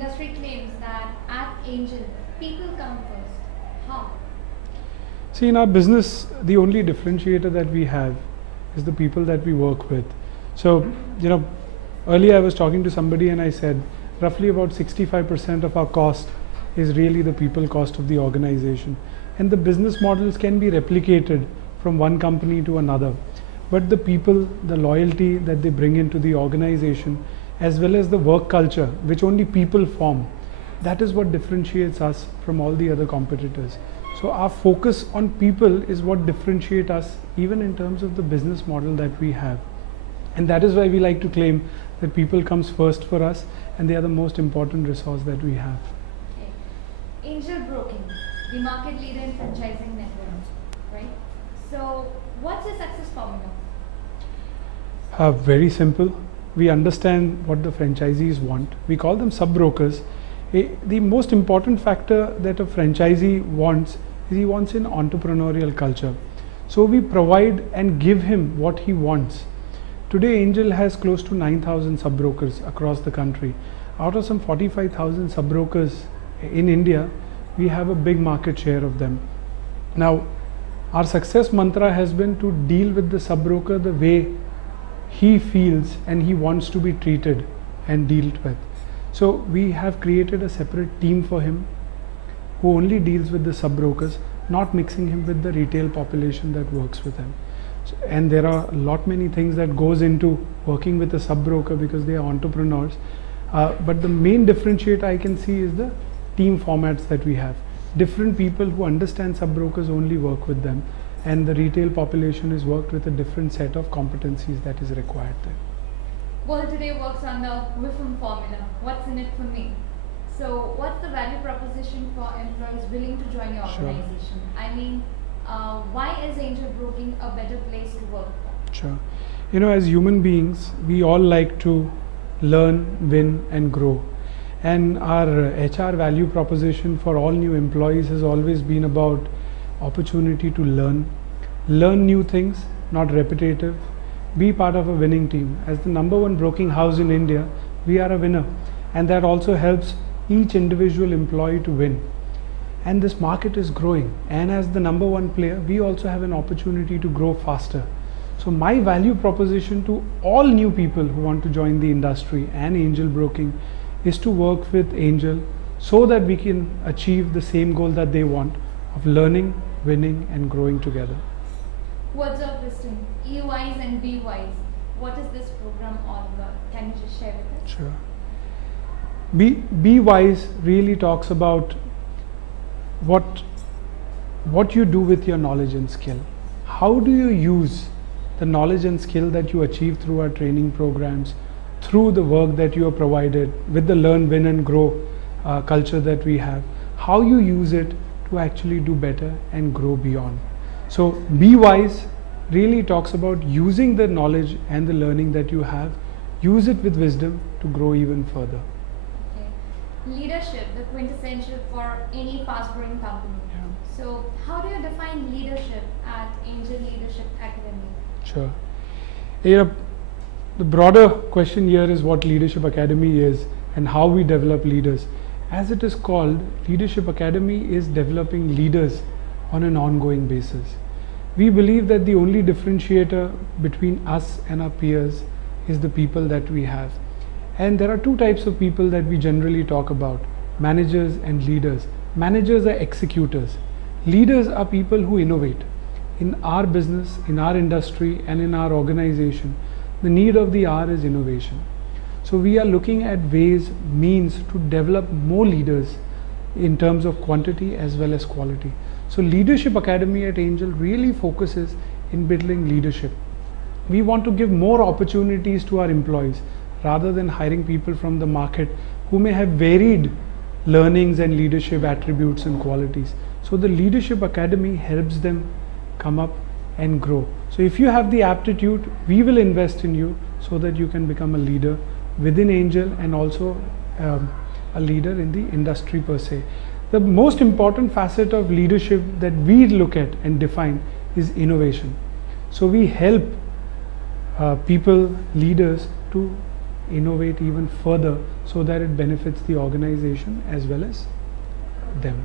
industry claims that at Angel, people come first. How? See, in our business, the only differentiator that we have is the people that we work with. So, earlier I was talking to somebody and I said roughly about 65% of our cost is really the people cost of the organization. And the business models can be replicated from one company to another. But the people, the loyalty that they bring into the organization, as well as the work culture, which only people form, that is what differentiates us from all the other competitors. So our focus on people is what differentiates us even in terms of the business model that we have. And that is why we like to claim that people comes first for us and they are the most important resource that we have. Okay. Angel Broking, the market leader in franchising network, right? So what's your success formula? Very simple. We understand what the franchisees want. We call them sub-brokers. The most important factor that a franchisee wants is he wants an entrepreneurial culture. So we provide and give him what he wants. Today Angel has close to 9,000 sub-brokers across the country. Out of some 45,000 sub-brokers in India, we have a big market share of them. Now, our success mantra has been to deal with the sub-broker the way he feels and he wants to be treated and dealt with. So we have created a separate team for him who only deals with the sub-brokers, not mixing him with the retail population that works with him. So, and there are many things that goes into working with a sub-broker because they are entrepreneurs. But the main differentiator I can see is the team formats that we have. Different people who understand sub-brokers only work with them, and the retail population is worked with a different set of competencies that is required there. Well, today works on the WIFM formula. What's in it for me? So what's the value proposition for employees willing to join your organization? Sure. I mean, why is Angel Broking a better place to work for? Sure. As human beings, we all like to learn, win and grow. And our HR value proposition for all new employees has always been about opportunity to learn new things, not repetitive, be part of a winning team. As the #1 broking house in India, we are a winner, and that also helps each individual employee to win. And this market is growing, and as the #1 player, we also have an opportunity to grow faster. So my value proposition to all new people who want to join the industry and Angel Broking is to work with Angel so that we can achieve the same goal that they want of learning, winning and growing together. Words of wisdom, E-wise and B-wise. What is this program all about? Can you just share with us? Sure. B-wise really talks about what you do with your knowledge and skill. How do you use the knowledge and skill that you achieve through our training programs, through the work that you are provided, with the learn, win and grow culture that we have, how you use it to actually do better and grow beyond. So B-wise really talks about using the knowledge and the learning that you have, use it with wisdom to grow even further. Okay. Leadership, the quintessential for any fast-growing company. Yeah. So how do you define leadership at Angel Leadership Academy? Sure. The broader question here is what Leadership Academy is and how we develop leaders. As it is called, Leadership Academy is developing leaders on an ongoing basis. We believe that the only differentiator between us and our peers is the people that we have. And there are two types of people that we generally talk about, managers and leaders. Managers are executors. Leaders are people who innovate. In our business, in our industry and in our organization, the need of the hour is innovation. So we are looking at ways, means to develop more leaders in terms of quantity as well as quality. So Leadership Academy at Angel really focuses in building leadership. We want to give more opportunities to our employees rather than hiring people from the market who may have varied learnings and leadership attributes and qualities. So the Leadership Academy helps them come up and grow. So if you have the aptitude, we will invest in you so that you can become a leader within Angel and also a leader in the industry per se. The most important facet of leadership that we look at and define is innovation. So we help people, leaders, to innovate even further so that it benefits the organization as well as them.